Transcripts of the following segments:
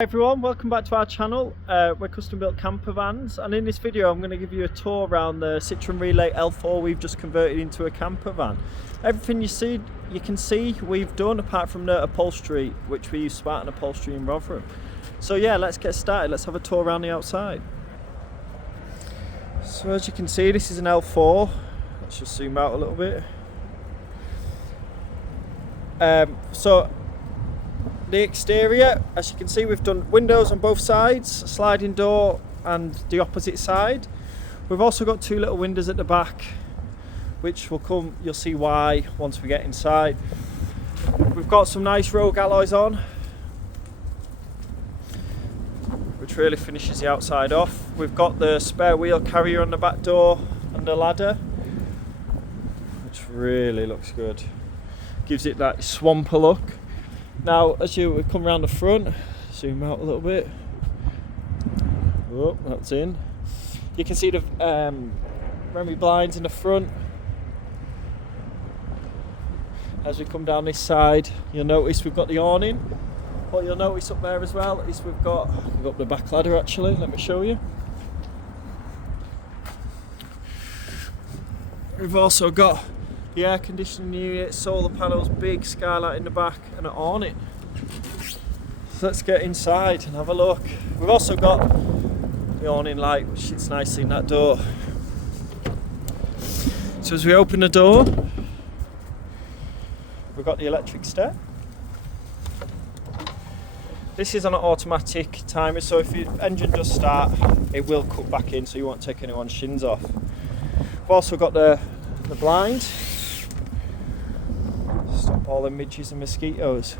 Hi everyone, welcome back to our channel. We're custom built camper vans, and in this video I'm going to give you a tour around the Citreon Relay L4 we've just converted into a camper van. Everything you can see we've done apart from the upholstery, which we use Spartan upholstery in Rotherham. So yeah, let's get started. Let's have a tour around the outside. So as you can see, this is an L4. Let's just zoom out a little bit. So the exterior, as you can see, we've done windows on both sides, a sliding door and the opposite side. We've also got two little windows at the back, which you'll see why once we get inside. We've got some nice rogue alloys on, which really finishes the outside off. We've got the spare wheel carrier on the back door and the ladder, which really looks good. Gives it that swamper look. Now, as you come around the front, zoom out a little bit. Oh, that's in. You can see the Remy blinds in the front. As we come down this side, you'll notice we've got the awning. What you'll notice up there as well is we've got up the back ladder actually. Let me show you. We've also got the air conditioning unit, solar panels, big skylight in the back and an awning. So let's get inside and have a look. We've also got the awning light, which sits nicely in that door. So as we open the door, we've got the electric step. This is on an automatic timer, so if your engine does start, it will cut back in so you won't take anyone's shins off. We've also got the blind. Stop all the midges and mosquitoes.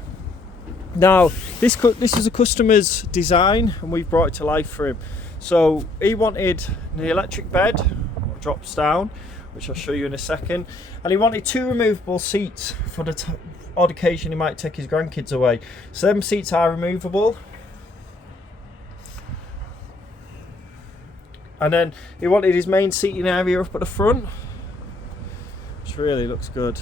Now, this is a customer's design and we've brought it to life for him. So he wanted the electric bed, drops down, which I'll show you in a second, and he wanted two removable seats for the odd occasion he might take his grandkids away. So them seats are removable. And then he wanted his main seating area up at the front, which really looks good.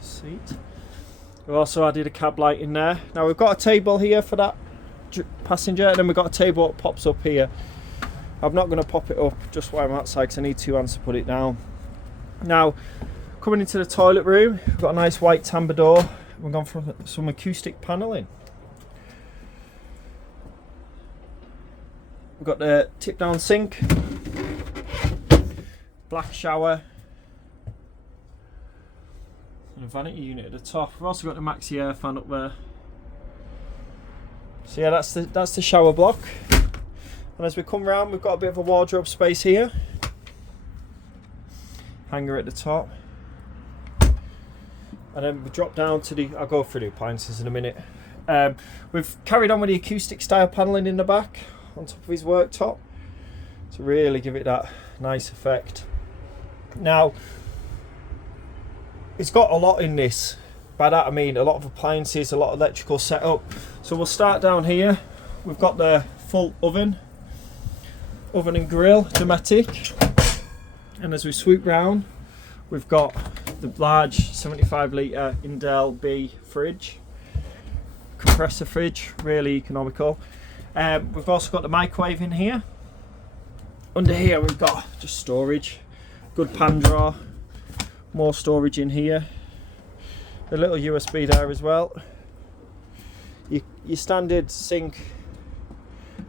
Seat. We've also added a cab light in there. Now we've got a table here for that passenger, and then we've got a table that pops up here. I'm not going to pop it up just while I'm outside because I need two hands to put it down. Now, coming into the toilet room, we've got a nice white tambour door. We've gone for some acoustic panelling. We've got the tip down sink, black shower, and a vanity unit at the top. We've also got the maxi air fan up there. So yeah, that's the shower block. And as we come round, we've got a bit of a wardrobe space here. Hanger at the top. And then we drop down to I'll go through the appliances in a minute. We've carried on with the acoustic style panelling in the back on top of his worktop to really give it that nice effect. Now, it's got a lot in this. By that I mean a lot of appliances, a lot of electrical setup. So we'll start down here. We've got the full oven and grill, Dometic. And as we swoop round, we've got the large 75 litre Indel B fridge, compressor fridge, really economical. We've also got the microwave in here. Under here we've got just storage, good pan drawer, more storage in here, a little USB there as well, your standard sink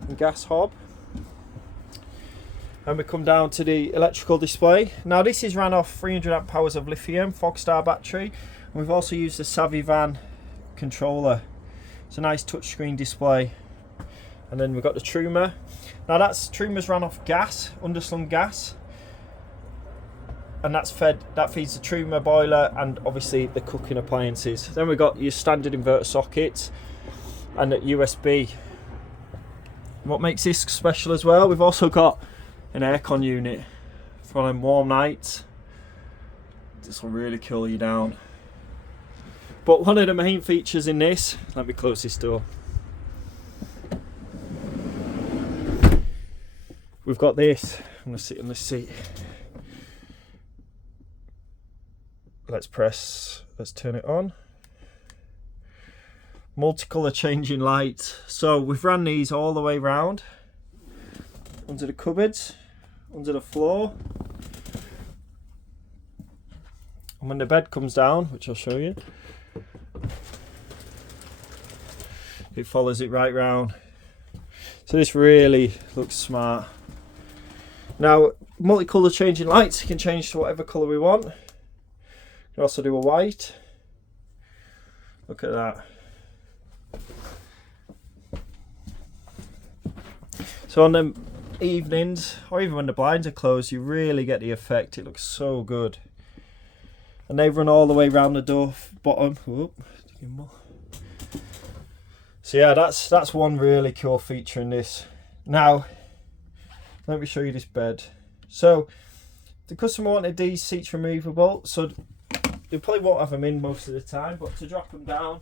and gas hob, and we come down to the electrical display. Now this is ran off 300 amp hours of lithium Fogstar battery, and we've also used the Savvy Van controller. It's a nice touchscreen display. And then we've got the Truma. Now Truma's ran off gas, underslung gas, and that feeds the Truma boiler and obviously the cooking appliances. Then we've got your standard inverter sockets and the USB. What makes this special as well, we've also got an aircon unit for them warm nights. This will really cool you down. But one of the main features in this, let me close this door. We've got this. I'm going to sit in this seat. Let's turn it on. multicolour changing lights. So we've ran these all the way round, under the cupboards, under the floor, and when the bed comes down, which I'll show you, it follows it right round. So this really looks smart. Now, multicolour changing lights, you can change to whatever colour we want. You can also do a white. Look at that. So on the evenings, or even when the blinds are closed, you really get the effect. It looks so good. And they run all the way around the door bottom. Whoop. So yeah, that's one really cool feature in this. Now, let me show you this bed. So the customer wanted these seats removable, so they probably won't have them in most of the time, but to drop them down,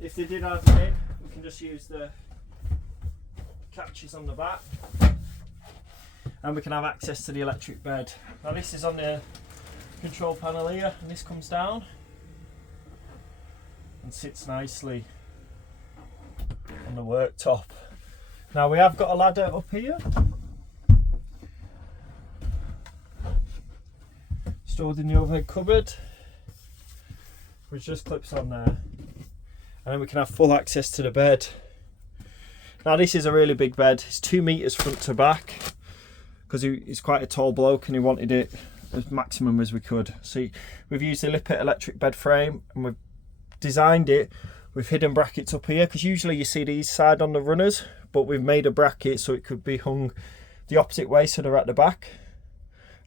if they did have them in, we can just use the catches on the back and we can have access to the electric bed. Now this is on the control panel here, and this comes down and sits nicely on the worktop. Now we have got a ladder up here, stored in the overhead cupboard, which just clips on there, and then we can have full access to the bed. Now this is a really big bed. It's 2 meters front to back, because he's quite a tall bloke and he wanted it as maximum as we could. So we've used the Lippet electric bed frame, and we've designed it with hidden brackets up here, because usually you see these side on the runners, but we've made a bracket so it could be hung the opposite way, so they're at the back,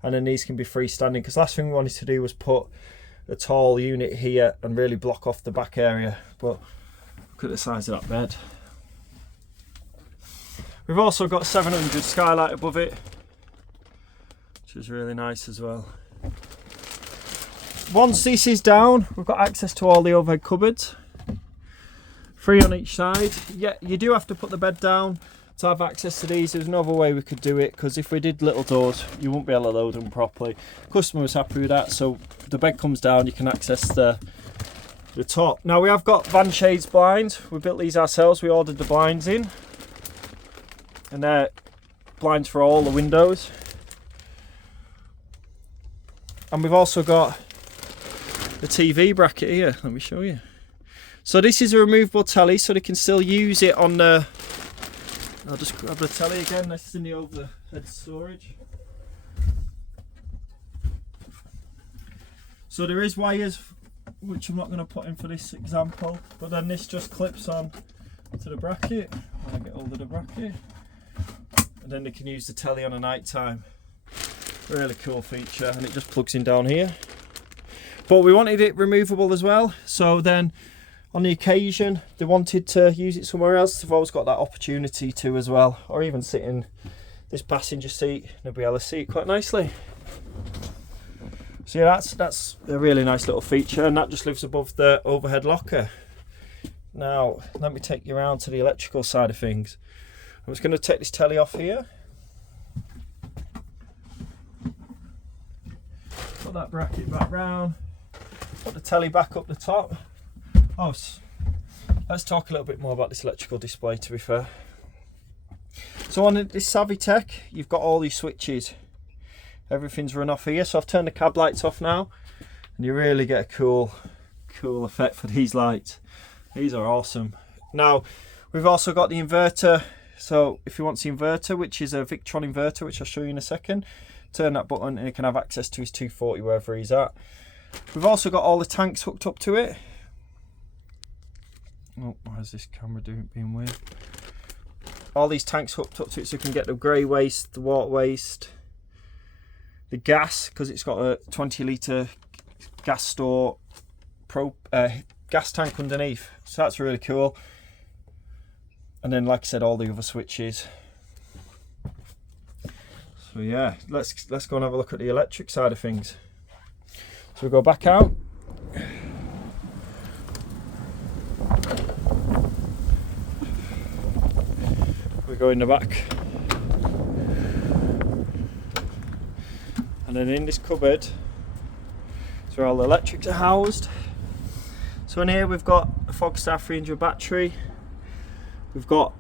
and then these can be freestanding, because last thing we wanted to do was put a tall unit here and really block off the back area. But look at the size of that bed. We've also got 700 skylight above it, which is really nice as well. Once this is down, we've got access to all the overhead cupboards, 3 on each side. Yeah, you do have to put the bed down to have access to these. There's no other way we could do it, because if we did little doors, you wouldn't be able to load them properly. Customer was happy with that, so the bed comes down, you can access the top. Now we have got van shades blinds. We built these ourselves. We ordered the blinds in, and they're blinds for all the windows. And we've also got the TV bracket here. Let me show you. So this is a removable telly, so they can still use it on the... I'll just grab the telly again. This is in the overhead storage. So there is wires, which I'm not going to put in for this example, but then this just clips on to the bracket. When I get hold of the bracket, and then they can use the telly on a night time. Really cool feature, and it just plugs in down here. But we wanted it removable as well, so then on the occasion they wanted to use it somewhere else, they've always got that opportunity to as well, or even sit in this passenger seat, they'll be able to see it quite nicely. So yeah, that's a really nice little feature, and that just lives above the overhead locker. Now let me take you around to the electrical side of things. I'm just going to take this telly off here, put that bracket back round, put the telly back up the top. Oh, let's talk a little bit more about this electrical display, to be fair. So on this Savvy Tech, you've got all these switches. Everything's run off here, so I've turned the cab lights off now, and you really get a cool effect for these lights. These are awesome. Now, we've also got the inverter. So if you want the inverter, which is a Victron inverter, which I'll show you in a second, turn that button and you can have access to his 240 wherever he's at. We've also got all the tanks hooked up to it. Oh, why is this camera being weird? All these tanks hooked up to it, so you can get the grey waste, the water waste, the gas, because it's got a 20 litre gas store gas tank underneath, so that's really cool. And then, like I said, all the other switches. So yeah, let's go and have a look at the electric side of things. So we go back out. We go in the back. And then in this cupboard is where all the electrics are housed. So in here we've got a Fogstar 300 battery, we've got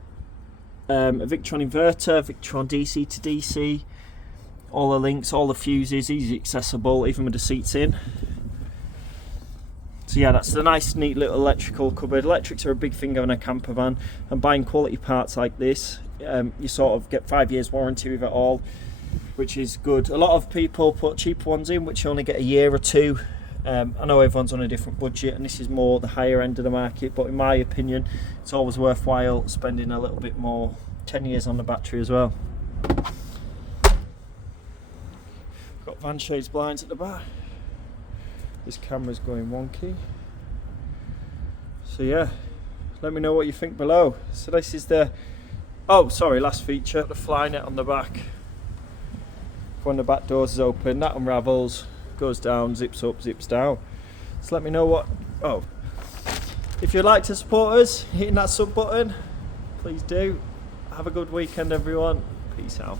a Citreon inverter, Citreon DC to DC, all the links, all the fuses, easy accessible, even with the seats in. So yeah, that's a nice neat little electrical cupboard. Electrics are a big thing on a camper van, and buying quality parts like this, you sort of get 5 years warranty with it all, which is good. A lot of people put cheaper ones in which you only get a year or two. I know everyone's on a different budget and this is more the higher end of the market, but in my opinion it's always worthwhile spending a little bit more. 10 years on the battery as well. Got van shades blinds at the back. This camera's going wonky. So yeah, let me know what you think below. So this is the, oh sorry, last feature, the fly net on the back. When the back doors is open, that unravels, goes down, zips up, zips down. So let me know what, oh, if you'd like to support us, hitting that sub button, please do. Have a good weekend everyone. Peace out.